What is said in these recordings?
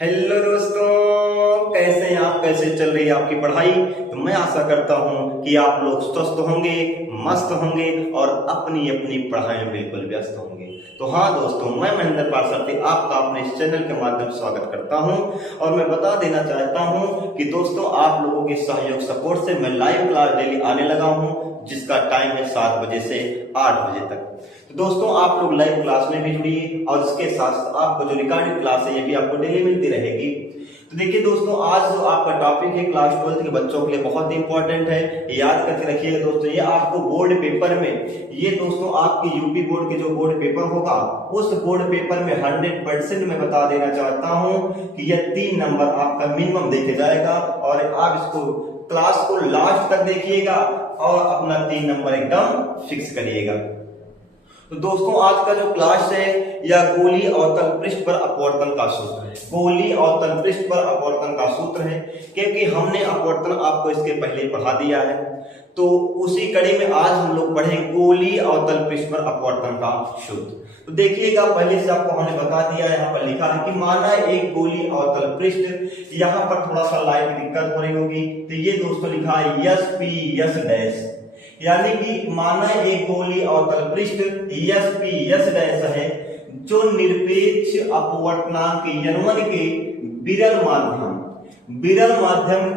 Hello दोस्तों, कैसे हैं आप? कैसे चल रही है आपकी पढ़ाई? तो मैं आशा करता हूं कि आप लोग स्वस्थ होंगे, मस्त होंगे और अपनी अपनी पढ़ाई में बिल्कुल व्यस्त होंगे। तो हाँ दोस्तों, मैं महेंद्र पारसारथी आपका अपने इस चैनल के माध्यम से स्वागत करता हूं और मैं बता देना चाहता हूं कि दोस्तों आप लोगों के सहयोग सपोर्ट से मैं लाइव क्लास डेली आने लगा हूं, जिसका टाइम है 7 बजे से 8 बजे तक। तो दोस्तों आप लोग लाइव क्लास में भी जुड़िए और इसके साथ आपको जो रिकॉर्डेड क्लास है ये भी आपको डेली मिलती रहेगी। तो देखिए दोस्तों, आज जो आपका टॉपिक है क्लास 12 के बच्चों के लिए बहुत इंपॉर्टेंट है, याद करके रखिएगा दोस्तों। ये आपको बोर्ड पेपर में, ये दोस्तों आपकी यूपी बोर्ड के जो बोर्ड पेपर होगा उस बोर्ड पेपर में 100% मैं बता देना चाहता हूं कि यह 3 नंबर आपका मिनिमम देखे जाएगा और आप इसको क्लास को लास्ट तक देखिएगा और अपना 3 नंबर एकदम फिक्स करिएगा। तो दोस्तों आज का जो क्लास है यह गोली अवतल पृष्ठ पर अपवर्तन का सूत्र है। गोली अवतल पृष्ठ पर अपवर्तन का सूत्र है, क्योंकि हमने अपवर्तन आपको इसके पहले पढ़ा दिया है। तो उसी कड़ी में आज हम लोग पढ़ें गोली अवतल पृष्ठ पर अपवर्तन का सूत्र। तो देखिएगा, पहले से आपको हमने बता दिया, यहाँ पर लिखा है कि माना एक गोली अवतल पृष्ठ, यहाँ पर थोड़ा सा लाइन की दिक्कत हो रही होगी, तो ये दोस्तों लिखा है यस पी यस डैश, यानी कि माना एक गोली अवतल पृष्ठ यस पी यस डैश है जो निरपेक्ष अपवर्तनांक n1 के विरल माध्यम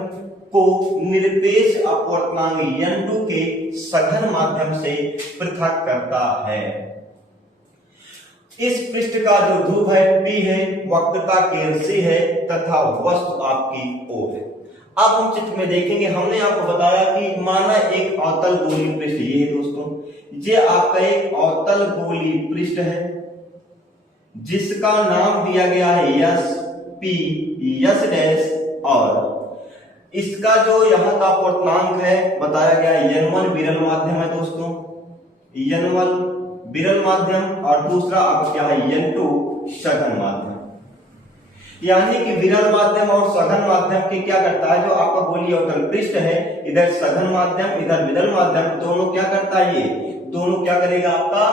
को निरपेक्ष अपवर्तनांक n2 के सघन माध्यम से पृथक करता है। इस पृष्ठ का जो ध्रुव है P है, वक्रता केंद्र C है तथा वस्तु आपकी O है। अब हम चित्र में देखेंगे, हमने आपको बताया कि माना एक अवतल गोलीय पृष्ठ, ये दोस्तों ये आपका एक अवतल गोलीय पृष्ठ है जिसका नाम दिया गया है यस पी यस डैश और इसका जो यहाँ का अपवर्तनांक है बताया गया है n1 विरल माध्यम है दोस्तों, n1 विरल माध्यम और दूसरा आपका क्या है n2 सघन माध्यम। यानी कि विरल माध्यम और सघन माध्यम के क्या करता है, जो आपका गोलीय अवतल पृष्ठ है इधर सघन माध्यम इधर विरल माध्यम, दोनों क्या करता है, ये दोनों क्या करेगा आपका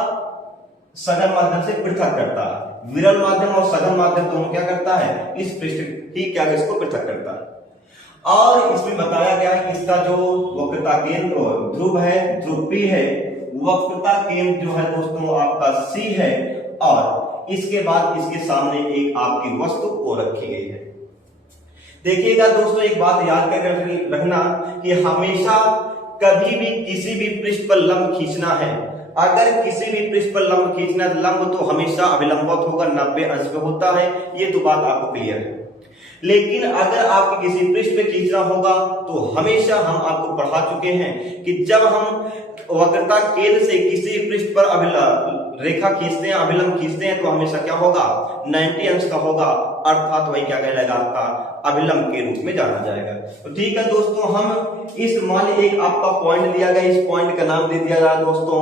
सघन माध्यम से पृथक करता है। विरल माध्यम और सघन माध्यम दोनों क्या करता है, इस पृष्ठ ही क्या इसको पृथक करता है। और इसमें बताया गया है कि इसका जो वक्रता केंद्र ध्रुव है, ध्रुव P है, वक्रता केंद्र जो है दोस्तों आपका C है और इसके बाद इसके सामने एक आपकी वस्तु को रखी गई है। देखिएगा दोस्तों, एक बात याद कर रखना कि हमेशा कभी भी किसी भी पृष्ठ पर लंब खींचना है, अगर किसी भी पृष्ठ पर लंब खींचना है, लंब तो हमेशा अभिलंबवत होगा, 90 अंश पे होता है, ये तो बात आपको क्लियर है। लेकिन अगर आपको किसी पृष्ठ पे खींचना होगा तो हमेशा हम आपको पढ़ा चुके हैं कि जब हम वक्रता केंद्र से किसी पृष्ठ पर रेखा खींचते हैं, अभिलंब खींचते हैं, तो हमेशा क्या होगा, 90 अंश का होगा, अर्थात वही क्या कहलाएगा आपका अभिलंब के रूप में जाना जाएगा। तो ठीक है दोस्तों, हम इस मान एक आपका पॉइंट दिया गया, इस पॉइंट का नाम दे दिया जा रहा है दोस्तों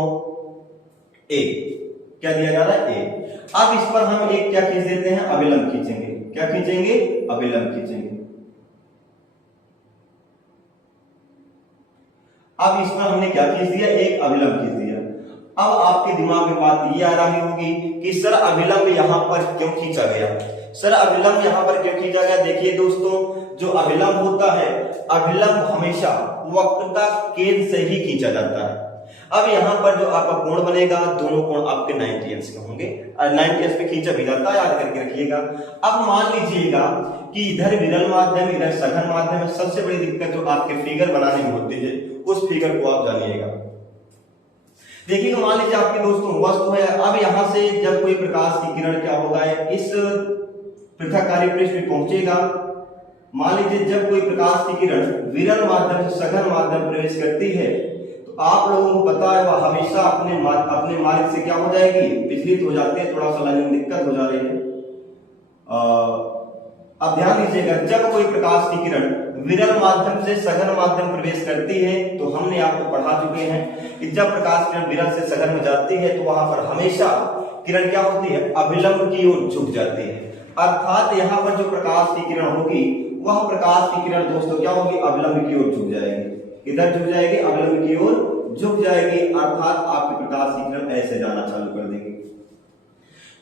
ए। क्या दिया जा रहा है, ए। अब इस पर हम एक क्या खींच देते हैं, अभिलंब खींचेंगे। क्या खींचेंगे, अभिलंब खींचेंगे। अब इस पर हमने क्या खींच दिया, एक अभिलंब खींच दिया। अब आपके दिमाग में बात ये आ रही होगी कि सर अभिलंब यहां पर क्यों खींचा गया, सर अभिलंब यहां पर क्यों खींचा गया। देखिए दोस्तों, जो अभिलंब होता है, अभिलंब हमेशा वक्रता केंद्र से ही खींचा जाता है। अब यहाँ पर जो आपका कोण बनेगा, दोनों कोण आपके 90 अंश के होंगे और 90 अंश पे खींचा भी जाता है, याद करके रखिएगा। अब मान लीजिएगा कि इधर विरल माध्यम इधर सघन माध्यम है। सबसे बड़ी दिक्कत जो आपके फिगर बनाने में होती है उस फिगर को आप जानिएगा। देखिएगा, मान लीजिए आपके दोस्तों वस्तु है, अब यहां से जब कोई प्रकाश की किरण क्या होगा, इस पृथककारी पृष्ठ में पहुंचेगा। मान लीजिए जब कोई प्रकाश की किरण विरल माध्यम से सघन माध्यम प्रवेश करती है तो आप लोगों को पता है वह हमेशा अपने मार्ग से क्या हो जाएगी, विचलित हो जाती है। थोड़ा सा लाइन में दिक्कत हो जा रही है। अब ध्यान दीजिएगा, जब कोई प्रकाश की किरण विरल माध्यम से सघन माध्यम प्रवेश करती है तो हमने आपको पढ़ा चुके हैं कि जब प्रकाश किरण विरल से सघन में जाती है तो वहां पर हमेशा किरण क्या होती है, अभिलंब की ओर झुक जाती है। अर्थात यहाँ पर जो प्रकाश की किरण होगी वह प्रकाश की किरण दोस्तों क्या होगी, अभिलंब की ओर झुक जाएगी। इधर झुक जाएगी, अभिलंब की ओर झुक जाएगी, अर्थात आपकी प्रकाश की किरण ऐसे जाना चालू कर देगी।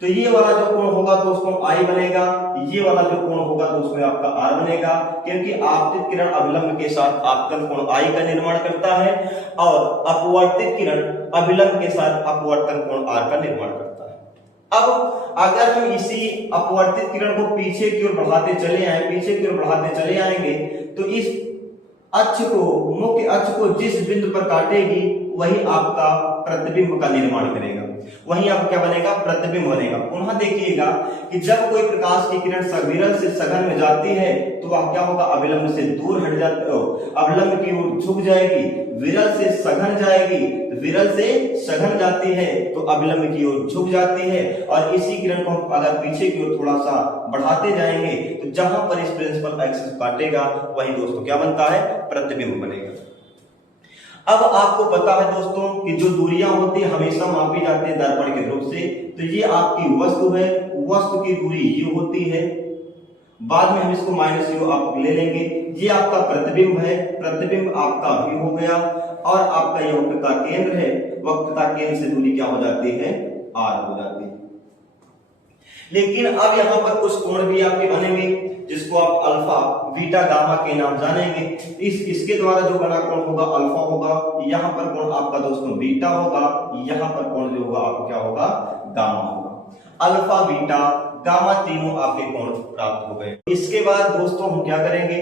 तो ये वाला जो कोण होगा तो उसको I बनेगा, ये वाला जो कोण होगा तो उसमें आपका R बनेगा, क्योंकि आपतित किरण अभिलंब के साथ आपतन कोण I का निर्माण करता है और अपवर्तित किरण अभिलंब के साथ अपवर्तन कोण R का निर्माण करता है। अब अगर हम इसी अपवर्तित किरण को पीछे की ओर बढ़ाते चले आए, पीछे की ओर बढ़ाते चले आएंगे तो इस अक्ष को, मुख्य अक्ष को जिस बिंदु पर काटेगी वही आपका प्रतिबिंब का निर्माण करेगा, वही आपका क्या बनेगा, प्रतिबिंब बनेगा। पुनः देखिएगा कि जब कोई प्रकाश की किरण विरल से सघन में जाती है तो वह क्या होगा, अभिलंब से दूर हट जाती है, अभिलंब की ओर झुक जाएगी, विरल से सघन जाएगी, विरल से सघन जाती है तो अभिलंब की ओर झुक जाती है, और इसी किरण को अगर पीछे की ओर थोड़ा सा बढ़ाते जाएंगे तो जहां पर इस प्रिंसिपल एक्सिस काटेगा वही दोस्तों क्या बनता है, प्रतिबिंब बनेगा। अब आपको पता है दोस्तों कि जो दूरियां होती है हमेशा मापी जाती है दर्पण के ध्रुव से, तो ये आपकी वस्तु है, वस्तु की दूरी ये होती है, बाद में हम इसको -0 आप ले लेंगे। ये आपका प्रतिबिंब है, प्रतिबिंब आपका भी हो गया, और आपका ये वक्रता केंद्र है, वक्रता केंद्र से दूरी क्या हो जाती है, R हो जाती है। लेकिन अब यहाँ पर कुछ कोण भी आपके बनेंगे जिसको आप अल्फा, बीटा, गामा के नाम जानेंगे। इसके द्वारा जो बना कोण होगा अल्फा होगा, यहाँ पर कोण आपका दोस्तों बीटा होगा, यहाँ पर कोण जो होगा आपको क्या होगा, गामा होगा। अल्फा, बीटा, गामा तीनों आपके कोण प्राप्त हो गए। इसके बाद दोस्तों हम क्या करेंगे,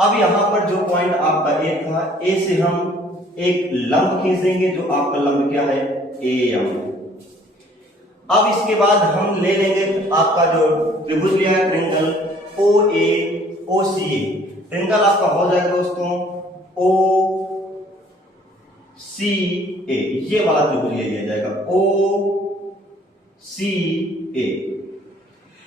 अब यहाँ पर जो पॉइंट आपका ए था, ए से हम एक लंब खींच देंगे, जो आपका लंब क्या है, AM। अब इसके बाद हम ले लेंगे आपका जो त्रिभुज लिया है, ट्रायंगल OA OCA, ट्रायंगल आपका हो जाएगा दोस्तों OCA, ये वाला त्रिभुज लिया जाएगा OCA।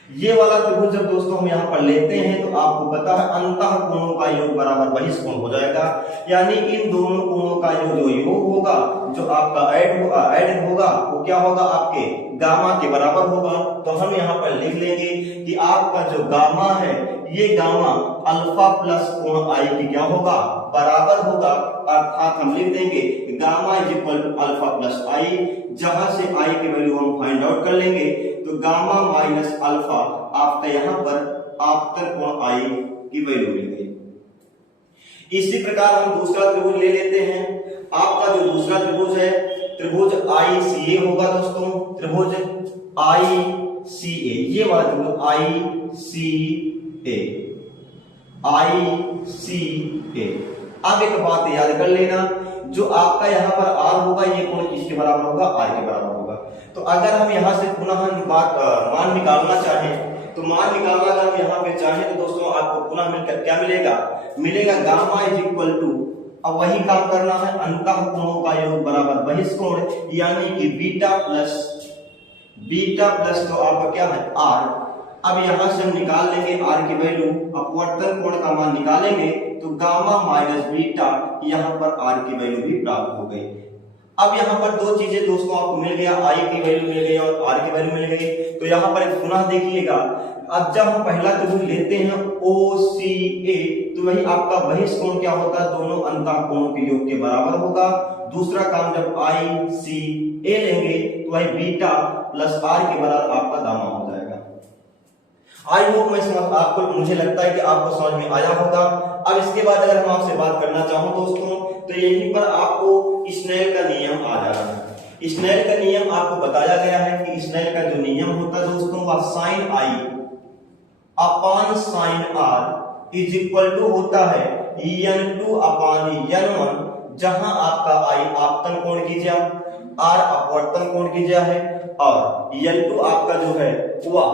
ये वाला त्रिभुज जब दोस्तों हम यहाँ पर लेते हैं तो आपको पता है अंतः कोणों का योग बराबर बहिष्कोण हो जाएगा, यानी इन दोनों कोणों का जो योग होगा, जो आपका ऐड होगा वो क्या होगा, आपके गामा के बराबर होगा। तो हम यहाँ पर लिख लेंगे कि आपका जो गामा है, ये गामा अल्फा प्लस कोण I की क्या होगा, बराबर होगा, अर्थात हम लिख देंगे gamma is equal to alpha plus I, जहां से I की वैल्यू हम फाइंड आउट कर लेंगे, तो गामा माइनस अल्फा आपका यहाँ पर आपतन कोण I की वैल्यू मिल गई। इसी प्रकार हम दूसरा त्रिभुज ले लेते हैं। आपका जो दूसरा त्रिभुज है, त्रिभुज ICA होगा दोस्तों, त्रिभुज ICA, ये वाला त्रिभुज ICA। अब एक बात याद कर लेना, जो आपका यहाँ पर R होगा ये कोण किसके बराबर होगा, R के बराबर होगा। तो अगर हम यहाँ से पुनः मान निकालना चाहें, तो मान निकालना अगर हम यहाँ पे चाहें तो दोस्तों आपको पुनः मिलकर क्या मिलेगा, गामा इज इक्वल टू, अब वही काम करना है, अंतः कोणों का योग बराबर बहिष्कोण, यानी कि बीटा प्लस तो आपका क्या है, R। अब यहां से हम निकाल लेंगे R की वैल्यू, अपवर्तन कोण का मान निकालेंगे तो गामा माइनस बीटा, यहाँ पर R की वैल्यू भी प्राप्त हो गई। अब यहाँ पर दो चीजें दोस्तों आपको मिल गया, I की वैल्यू मिल गई और R की वैल्यू मिल गई। तो यहाँ पर पुनः देखिएगा, अब जब हम पहला त्रिभुज लेते हैं OCA, तो वही आपका बहिष्कोण क्या होता है, दोनों अंतः कोणों के योग के बराबर होगा। दूसरा काम जब ICA लेंगे तो वही बीटा प्लस R के बराबर आपका गामा हो जाएगा। आई होप आपको, मुझे लगता है कि आपको समझ में आया होगा। अब इसके बाद अगर हम आपसे बात करना चाहूं दोस्तों, तो यहीं पर आपको स्नेल का नियम आ जा रहा है। स्नेल का नियम आपको बताया गया है कि स्नेल का जो नियम होता है दोस्तों, वह sine I upon sine R is equal to होता है N2 अपॉन N1, जहां आपका I आपतन कोण कीजिए, R अपवर्तन कोण कीजिए है, और N2 आपका जो है वह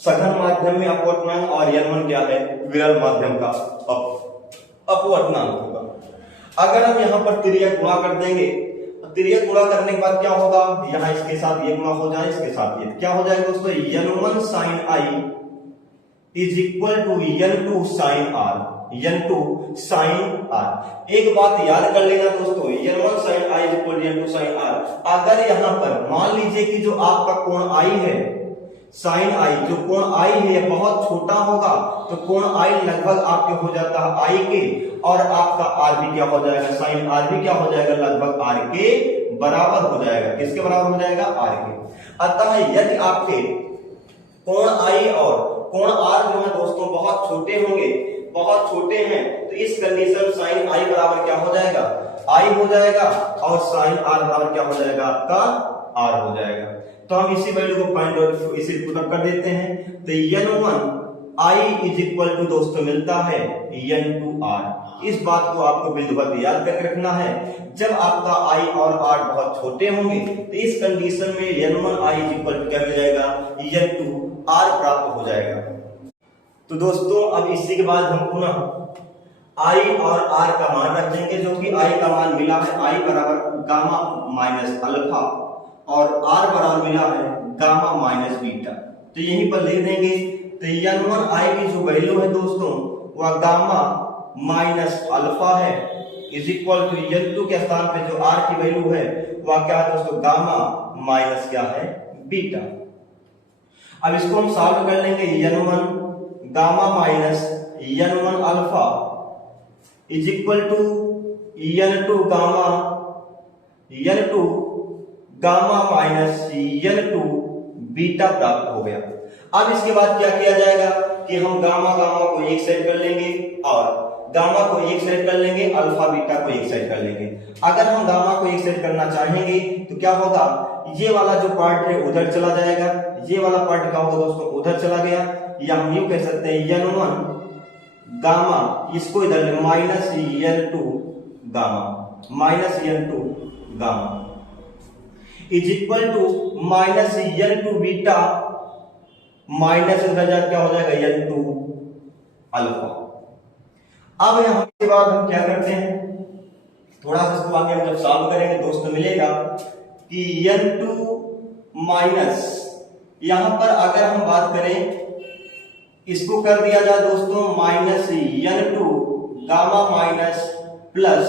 सघन माध्यम में अपवर्तनांक, और N1 क्या है, विरल माध्यम का अपवर्तनांक होगा। अगर हम यहाँ पर तिर्यक गुणा कर देंगे, तिर्यक गुणा करने के बाद क्या होगा, यहाँ इसके साथ ये गुणा हो जाए, इसके साथ ये क्या हो जाएगा दोस्तों, N1 sine I is equal to N2 sine R, N2 sine R। एक बात याद कर लेना दोस्तों, N1 sine I is equal to N2 sine R। अगर यहाँ पर मान लीजिए कि जो आपका कोण I है, साइन I, जो कोण I है बहुत छोटा होगा, तो कोण I लगभग आपके हो जाता है I के, और आपका R भी क्या हो जाएगा, साइन R भी क्या हो जाएगा, लगभग R के बराबर हो जाएगा। किसके बराबर हो जाएगा? आर के। अतः यदि आपके कोण आई और कोण आर जो है दोस्तों बहुत छोटे होंगे, बहुत छोटे हैं, तो इस कंडीशन साइन आई बराबर क्या हो जाएगा? आई हो जाएगा और साइन आर बराबर क्या हो जाएगा? आपका आर हो जाएगा। तो हम इसी वैल्यू को फाइंड आउट इसे पुट कर देते हैं। तो n1 I is equal to दोस्तों मिलता है n2r। इस बात को आपको बिंदु पर याद करके रखना है। जब आपका I और R बहुत छोटे होंगे तो इस कंडीशन में n1 I is equal to क्या मिल जाएगा? n2r प्राप्त हो जाएगा। तो दोस्तों अब इसी के बाद हम पुनः I और R का मान रख देंगे, जो कि I का मान मिला है I बराबर गामा माइनस अल्फा और R बराबर मिला है गामा माइनस बीटा। तो यहीं पर लिख देंगे। तो n1 I की जो वैल्यू है दोस्तों वह गामा माइनस अल्फा है इज इक्वल टू n2 के स्थान पे जो R की वैल्यू है वह क्या है दोस्तों? गामा माइनस क्या है? बीटा। अब इसको हम सॉल्व कर लेंगे। n1 gamma minus n1 alpha is equal to n2 gamma minus n2 beta प्राप्त हो गया। अब इसके बाद क्या किया जाएगा कि हम गामा को एक साइड कर लेंगे और गामा को एक साइड कर लेंगे, अल्फा बीटा को एक साइड कर लेंगे। अगर हम गामा को एक साइड करना चाहेंगे तो क्या होगा? ये वाला जो पार्ट है उधर चला जाएगा, ये वाला पार्ट क्या होगा दोस्तों? उधर चला गया। या हम यूं कह सकते हैं n1 गामा, इसको इधर minus n2 gamma is equal to minus n2 beta minus उधर जाकर क्या हो जाएगा? n2 alpha. अब यहां के बाद हम क्या करते हैं, थोड़ा सा इसको आगे हम जब सॉल्व करेंगे दोस्तों मिलेगा कि n2 माइनस, यहां पर अगर हम बात करें इसको कर दिया जाए दोस्तों minus n2 gamma minus plus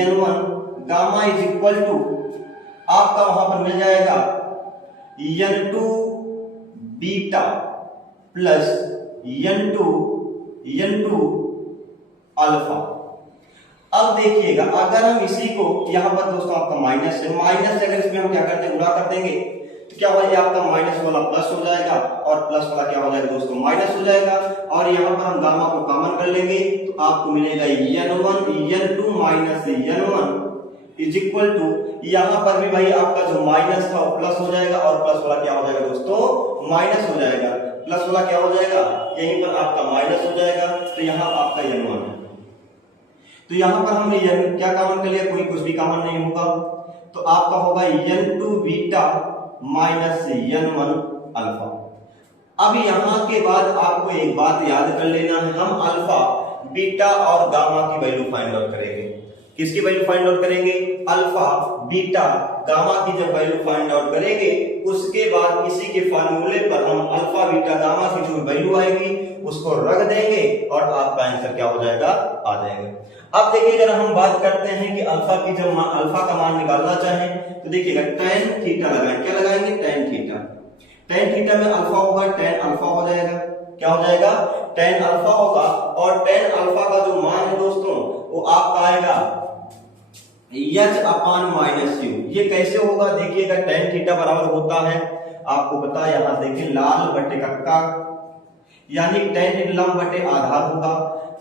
n1 gamma is equal to आपका वहां पर मिल जाएगा n2 beta plus n2 alpha. अब देखिएगा अगर हम इसी को यहां पर दोस्तों आपका माइनस है, माइनस अगर इसमें हम क्या करते हैं? गुणा कर देंगे तो क्या होगा? आपका माइनस वाला प्लस हो जाएगा और प्लस वाला क्या हो जाएगा दोस्तों? माइनस हो जाएगा। और यहां पर हम गामा को कॉमन कर लेंगे तो आपको मिलेगा n2 minus n1 is equal to, यहां पर भी भाई आपका जो माइनस था वो प्लस हो जाएगा और प्लस वाला क्या हो जाएगा दोस्तों? माइनस हो जाएगा। प्लस वाला क्या हो जाएगा? यहीं पर आपका माइनस हो जाएगा। तो यहां आपका n1 है। तो यहां पर हमने क्या कॉमन कर लिया? कोई कुछ भी कॉमन नहीं होगा। तो आपका होगा n2 beta minus n1 alpha. अब यहां के बाद आपको एक बात याद कर लेना है, हम अल्फा बीटा और गामा की वैल्यू फाइंड आउट करेंगे। किसकी वैल्यू फाइंड आउट करेंगे? अल्फा बीटा गामा की जब वैल्यू फाइंड आउट करेंगे उसके बाद इसी के फार्मूले पर हम अल्फा बीटा गामा की जो वैल्यू आएगी उसको रख देंगे और आपका आंसर क्या हो जाएगा? आ जाएगा। अब देखिए अगर हम बात करते हैं कि अल्फा की जब अल्फा का मान निकालना चाहें तो देखिएगा tan थीटा लगाएं। क्या लगाएंगे? tan theta. tan थीटा में अल्फा होगा, tan अल्फा हो जाएगा। क्या हो जाएगा? tan अल्फा होगा। और tan अल्फा का जो मान है दोस्तों वो आपका आएगा h अपान माइनस u। ये कैसे होगा? देखिएगा tan थीटा बराबर होता है, आपको पता है, यहां देखिए लाल बटे कक्का, यानी tan लंब बटे आधार होगा।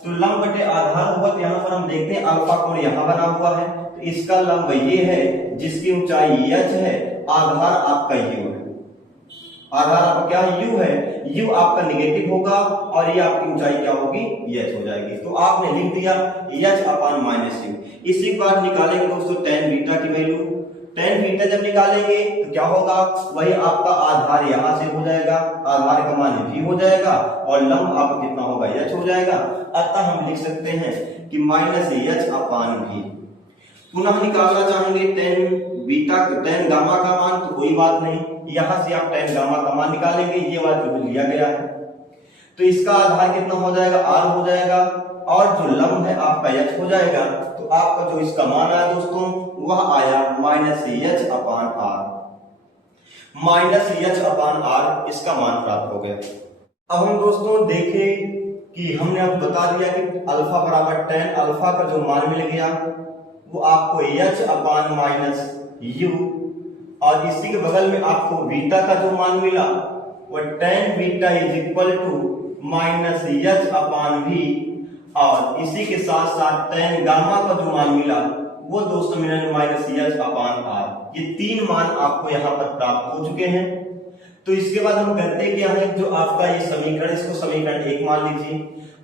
तो लंब बटे आधार होगा तो यहां पर हम देखते हैं अल्फा कोण यहां बना हुआ है, तो इसका लंब ये है जिसकी ऊंचाई h है, आधार आपका u है। आधार आपका क्या u है? u आपका निगेटिव होगा और ये आपकी ऊंचाई क्या होगी? h हो जाएगी। तो आपने लिख दिया h अपान माइनस u। इसी के बाद निकालेंगे दोस्तों tan बीटा की वैल्यू। tan बीटा जब निकालेंगे तो क्या होगा? वही आपका आधार यहां से हो जाएगा, आधार का मान v हो जाएगा और लंब आपका कितना होगा? h हो जाएगा। अतः हम लिख सकते हैं कि माइनस h अपान v। पुनः निकालना चाहेंगे tan गामा का मान, तो कोई बात नहीं, यहां से आप tan गामा का मान निकालेंगे, ये वाला जो लिया गया है। तो इसका आधार कितना हो जाएगा? r हो जाएगा और जो लंब है आपका h हो जाएगा। तो आपका जो इसका मान आया दोस्तों वह आया माइनस h अपान r। माइनस h अपान r इसका मान प्राप्त हो गया। अब हम दोस्तों देखें कि हमने अब बता दिया कि अल्फा बराबर tan अल्फा का जो मान मिल गया वो आपको h अपान माइनस u, और इसी के बगल में आपको बीटा का जो मान मिला वो tan beta is equal to minus H upon V, और इसी के साथ साथ tan गामा का जो मान मिला वो दोस्तों मिला माइनस एच अपान आर। ये तीन मान आपको यहाँ पर प्राप्त हो चुके हैं। तो इसके बाद हम करते क्या है, जो आपका ये समीकरण, इसको समीकरण 1 मान लीजिए।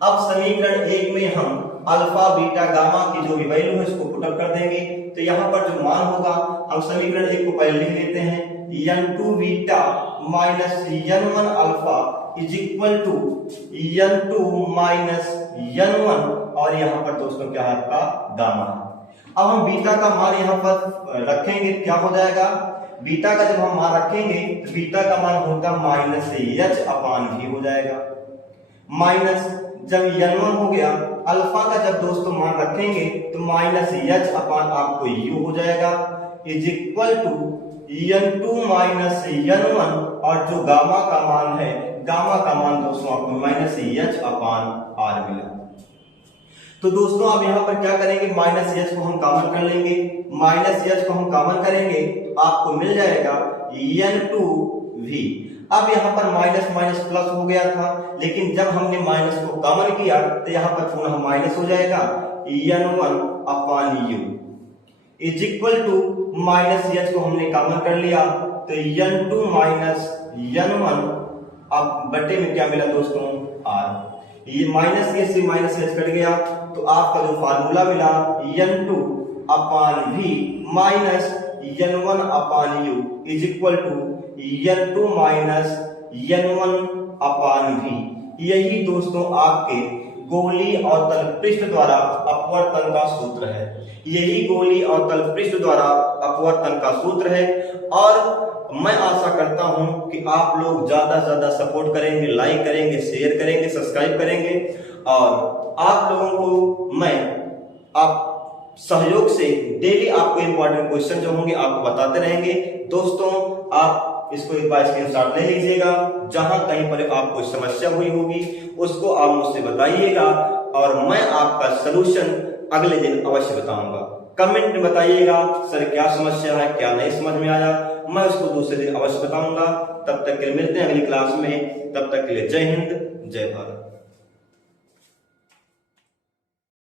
अब समीकरण 1 में हम अल्फा बीटा गामा की जो भी वैल्यू है इसको पुटअप कर देंगे। तो यहाँ पर जो मान होगा, हम समीकरण 1 को पहले लिख लेते हैं, n2 beta minus n1 alpha is equal to n2 minus n1, और यहाँ पर दोस्तों क्या है आपका गामा। अब हम बीटा का मान यहाँ पर रखेंगे, क्या हो जाएगा, बीटा का जब हम मान रखेंगे तो बीटा का मान होगा माइनस एच अपान भी हो जाएगा, माइनस जब n1 हो गया, अल्फा का जब दोस्तों मान रखेंगे तो माइनस एच अपान आपको यू हो जाएगा is equal to n2 minus n1, और जो गामा का मान है, गामा का मान दोस्तों आपको माइनस एच अपान आर मिला। तो दोस्तों आप यहाँ पर क्या करेंगे, माइनस एच को हम कॉमन कर लेंगे, माइनस एच को हम कॉमन करेंगे तो आपको मिल जाएगा n2v। अब यहाँ पर माइनस माइनस प्लस हो गया था, लेकिन जब हमने माइनस को कॉमन किया तो यहाँ पर पुनः माइनस हो जाएगा n1 upon u is equal to minus H को हमने कॉमन कर लिया तो n2 माइनस n1, अब बटे में क्या मिला दोस्तों r। ये माइनस ए से माइनस एच कट गया तो आपका जो फार्मूला मिला n2 upon v minus n1 upon u is equal to n2 minus n1 upon v। यही दोस्तों आपके गोली और तल पृष्ठ द्वारा अपवर्तन का सूत्र है, यही गोली और तल पृष्ठ द्वारा अपवर्तन का सूत्र है। और मैं आशा करता हूं कि आप लोग ज्यादा से ज्यादा सपोर्ट करेंगे, लाइक करेंगे, शेयर करेंगे, सब्सक्राइब करेंगे, और आप लोगों को मैं आप सहयोग से डेली आपको इंपॉर्टेंट क्वेश्चन जो होंगे आपको बताते रहेंगे। दोस्तों आप इसको एक बार स्क्रीनशॉट ले लीजिएगा, जहां कहीं पर आपको समस्या हुई होगी उसको आप मुझसे बताइएगा, और मैं आपका सलूशन अगले दिन अवश्य बताऊंगा। कमेंट में बताइएगा सर क्या समस्या है, क्या नहीं समझ में आया, मैं उसको दूसरे दिन अवश्य बताऊंगा। तब तक के लिए मिलते हैं अगली क्लास में, तब तक के लिए जय हिंद, जय भारत।